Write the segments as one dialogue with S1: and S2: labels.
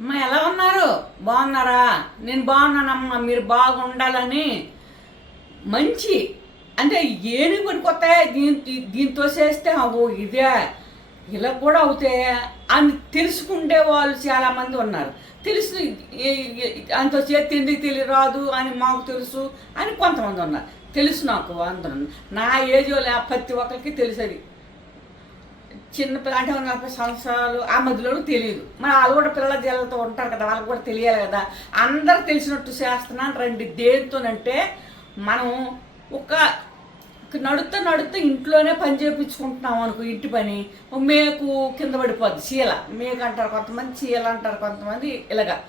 S1: అమ్మ ఎలా ఉన్నారు? బాగున్నారా? నేను బాగున్నానమ్మా మీరు బాగుండాలని. మంచి. అంటే ఏమి పని దీని దీంతో దీంతో చేస్తే ఓ ఇదే. ఇలా కూడా అవుతాయి? అని తెలుసుకుంటే వాళ్ళు చాలామంది ఉన్నారు. తెలుసు అంత చేతి ఎందుకు తెలియరాదు అని మాకు తెలుసు అని కొంతమంది ఉన్నారు. తెలుసు నాకు అందరూ. నా ఏజ్ వాళ్ళు ప్రతి ఒక్కరికి తెలుసు అది చిన్న పిల్ల అంటే నలభై సంవత్సరాలు ఆ మధ్యలో తెలియదు. మరి వాళ్ళు కూడా పిల్లల జల్లతో ఉంటారు కదా వాళ్ళకి కూడా తెలియాలి కదా. అందరు తెలిసినట్టు చేస్తున్నాను రండి. దేనితోనంటే మనం ఒక నడుతూ నడుతూ ఇంట్లోనే పని చేయించుకుంటున్నాం అనుకో ఇంటి పని. మేకు కింద పడిపోద్ది చీల. మేకు అంటారు కొంతమంది చీల అంటారు కొంతమంది ఇలాగా.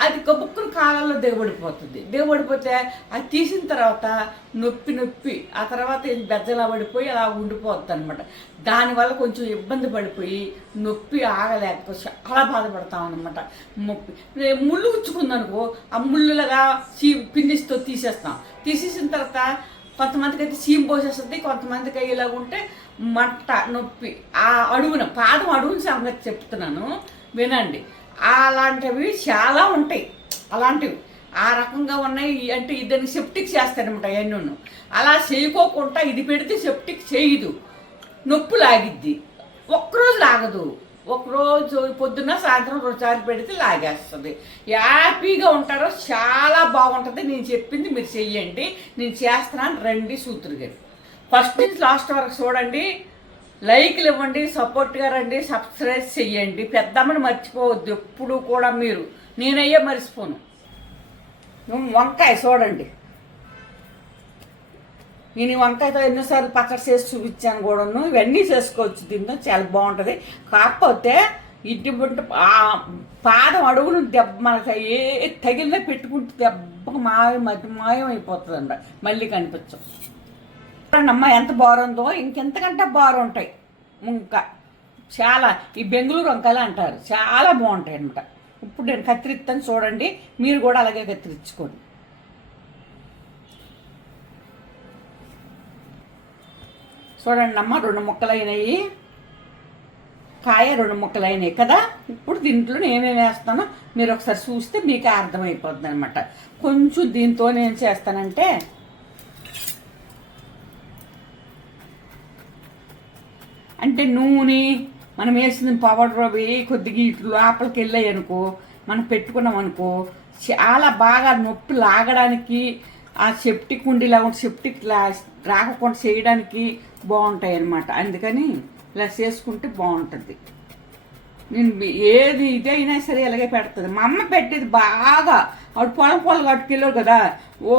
S1: అది గబుక్కుని కాలంలో దిగబడిపోతుంది దిగబడిపోతే అది తీసిన తర్వాత నొప్పి నొప్పి ఆ తర్వాత ఇది బెజ్జలా పడిపోయి అలా ఉండిపోద్ది అనమాట దానివల్ల కొంచెం ఇబ్బంది పడిపోయి నొప్పి ఆగలేకపోతే చాలా బాధపడతాం అనమాట నొప్పి. రే- ముళ్ళు గుచ్చుకుందనుకో ఆ ముళ్ళులాగా సీ పిన్నిస్తో తీసేస్తాం. తీసేసిన తర్వాత కొంతమందికి అయితే సీమ్ పోసేస్తుంది కొంతమందికి అయ్యేలాగా ఉంటే మంట నొప్పి. ఆ అడుగున పాదం అడుగున సంగతి చెప్తున్నాను. వినండి. అలాంటివి చాలా ఉంటాయి. అలాంటివి. ఆ రకంగా ఉన్నాయి అంటే ఇద్దరిని సెప్టిక్ చేస్తారనమాట అవన్నీ అలా చేయకోకుండా ఇది పెడితే సెప్టిక్ చేయదు. నొప్పి లాగిద్ది. ఒక్కరోజు లాగదు. ఒకరోజు పొద్దున్న సాయంత్రం రెండుసార్లు పెడితే లాగేస్తుంది. హ్యాపీగా ఉంటారో చాలా బాగుంటుంది. నేను చెప్పింది మీరు చెయ్యండి. నేను చేస్తున్నాను. రండి సూత్రు గారు ఫస్ట్ నుంచి లాస్ట్ వరకు చూడండి. లైక్లు ఇవ్వండి సపోర్ట్గా రండి సబ్స్క్రైబ్ చెయ్యండి. పెద్దమ్మని మర్చిపోవద్దు ఎప్పుడు కూడా మీరు. నేనయ్యే మర్చిపోను. వంకాయ చూడండి. నేను ఈ వంకాయతో ఎన్నోసార్లు పచ్చడి చేసి చూపించాను కూడాను ఇవన్నీ చేసుకోవచ్చు దీంతో చాలా బాగుంటుంది. కాకపోతే ఇడ్డి బుట్ట పాదం అడుగును దెబ్బ మనకి ఏ తగిలినా పెట్టుకుంటే దెబ్బకు మాయం మధ్య మాయం అయిపోతుందండి మళ్ళీ కనిపించం అమ్మ ఎంత బాగుందో ఇంకెంతకంటే బాగుంటాయి. ఇంకా చాలా ఈ బెంగళూరు వంకాయలు అంటారు చాలా బాగుంటాయి అనమాట ఇప్పుడు నేను కత్తిరిస్తాను చూడండి మీరు కూడా అలాగే కత్తిరించుకోండి. చూడండి అమ్మ రెండు ముక్కలు అయినాయి కాయ రెండు ముక్కలైనాయి కదా? ఇప్పుడు దీంట్లో నేనేం వేస్తానో మీరు ఒకసారి చూస్తే మీకే అర్థమైపోతుంది అనమాట కొంచెం దీంతో నేను చేస్తానంటే అంటే నూనె మనం వేసిన పౌడర్ అవి కొద్దిగా ఇటు లోపలికి వెళ్ళాయి అనుకో మనం పెట్టుకున్నాం అనుకో చాలా బాగా నొప్పి లాగడానికి ఆ సెప్టిక్ ఉండేలా ఉంటే సెప్టిక్ లా రాకుండా చేయడానికి బాగుంటాయి అనమాట అందుకని ఇలా చేసుకుంటే బాగుంటుంది. నేను ఏది ఇది అయినా సరే ఇలాగే పెడుతుంది. మా అమ్మ పెట్టేది బాగా. ఆవిడ పొలం పొలం కట్టుకెళ్ళారు కదా ఓ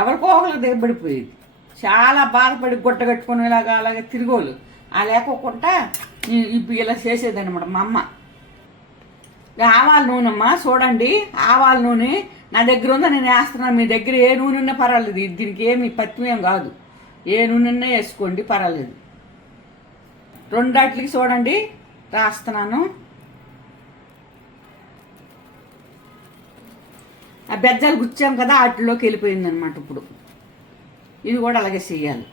S1: ఎవరికో ఒకరికి దిగబడిపోయేది. చాలా బాధపడి గుడ్డ కట్టుకునేలాగా అలాగే తిరిగోళ్ళు ఆ లేకోకుండా ఇప్పుడు ఇలా చేసేదన్నమాట మా అమ్మ. ఆవాల నూనె అమ్మా చూడండి ఆవాల నూనె నా దగ్గర ఉందా? నేను వేస్తున్నాను మీ దగ్గర ఏ నూనె ఉన్నా పర్వాలేదు. దీనికి ఏమి పత్తిమేం కాదు. ఏ నూనె ఉన్నా వేసుకోండి పర్వాలేదు. రెండాట్లకి చూడండి రాస్తున్నాను. ఆ బెజ్జాలు గుచ్చాం కదా వాటిలోకి వెళ్ళిపోయింది అనమాట ఇప్పుడు. ఇది కూడా అలాగే చేయాలి.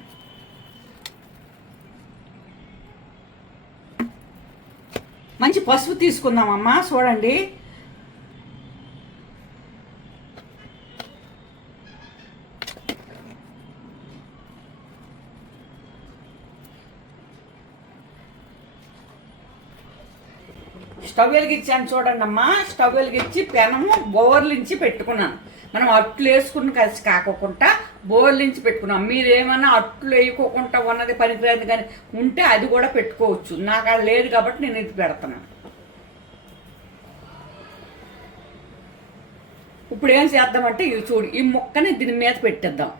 S1: మంచి పసుపు తీసుకుందామమ్మా చూడండి. స్టవ్ వెలిగించాను చూడండి అమ్మా స్టవ్ వెలిగించి పెనము బోవర్లించి పెట్టుకున్నాను. మనం అట్లు వేసుకుని కలిసి కాకోకుండా బోర్లించి పెట్టుకున్నాం. మీరేమన్నా అట్లు వేయకోకుండా ఉన్నది పనికిరాదు కానీ ఉంటే అది కూడా పెట్టుకోవచ్చు. నాకు అది లేదు కాబట్టి నేను ఇది పెడుతున్నాను ఇప్పుడు ఏం చేద్దామంటే ఇవి చూడు ఈ ముక్కని దీని మీద పెట్టేద్దాం.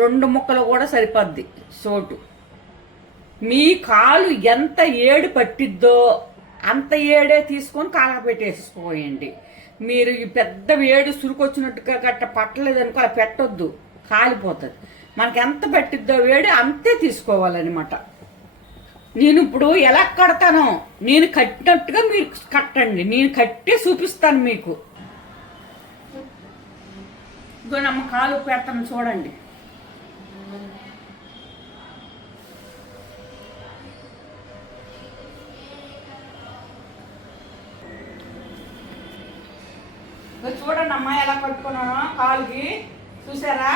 S1: రెండు ముక్కలు కూడా సరిపోద్ది చోటు మీ కాలు ఎంత ఏడు పట్టిద్దో అంత ఏడే తీసుకొని కాళ్ళకు పెట్టేసుకోయండి. మీరు ఈ పెద్ద వేడి సురుకొచ్చినట్టుగా గట్ట పట్టలేదనుకో అలా పెట్టొద్దు కాలిపోతుంది. మనకి ఎంత పట్టిద్దో వేడి అంతే తీసుకోవాలన్నమాట. నేను ఇప్పుడు ఎలా కడతానో నేను కట్టినట్టుగా మీరు కట్టండి నేను కట్టి చూపిస్తాను మీకు. ఇదిగో నమ్మ కాలు పెడతాను చూడండి. చూడండి అమ్మా ఎలా కట్టుకున్నానో కాలుకి. చూసారా?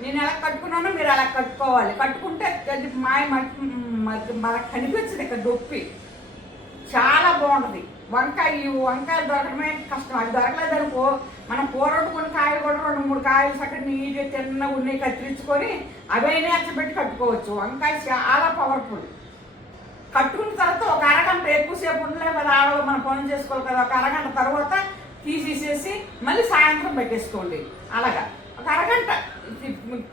S1: నేను ఎలా కట్టుకున్నానో మీరు అలా కట్టుకోవాలి. కట్టుకుంటే అది మాయ మట్టి మనకు కనిపించదు ఇక్కడ నొప్పి. చాలా బాగుంటుంది. వంకాయ ఈ వంకాయలు దొరకడమే కష్టం. అది దొరకలేదనుకో మనం కూర వండుకున్న కాయలు కూడా రెండు మూడు కాయలు సక్కడ నీట్గా తిన్న ఉన్నాయి కత్తిరించుకొని అవైనా పెట్టి కట్టుకోవచ్చు. వంకాయ చాలా పవర్ఫుల్ కట్టుకున్న తర్వాత ఒక అరగంట ఎక్కువసేపు ఉండలే కదా ఆడవాళ్ళు మనం పనులు చేసుకోవాలి కదా ఒక అరగంట తర్వాత చేసి మళ్ళీ సాయంత్రం పెట్టేసుకోండి. అలాగా. ఒక అరగంట.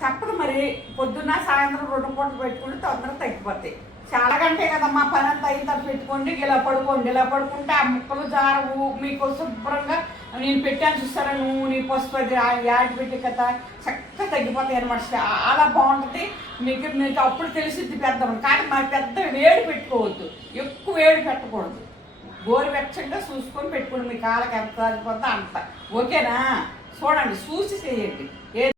S1: తప్పదు మరి. పొద్దున్న సాయంత్రం రెండు పూటలు పెట్టుకుంటే తొందరగా తగ్గిపోతాయి చాలా గంటే కదమ్మా పని అంతా అయిన తర్వాత పెట్టుకోండి. ఇలా పడుకోండి ఇలా పడుకుంటే ఆ ముక్కలు జారవు. మీకు శుభ్రంగా నేను పెట్టాను చూస్తారా నువ్వు నీ పసుపు యాడ్ పెట్టి కదా చక్కగా తగ్గిపోతాయి అనమాట చాలా బాగుంటుంది. మీకు మీకు అప్పుడు తెలిసిద్ది పెద్ద కానీ మా పెద్ద వేడి పెట్టుకోవద్దు. ఎక్కువ వేడి పెట్టకూడదు. గోరువెచ్చంగా చూసుకొని పెట్టుకోండి మీ కాళ్ళకి ఎంత సరిపోతే అంత. ఓకేనా? చూడండి చూసి చేయండి. ఏ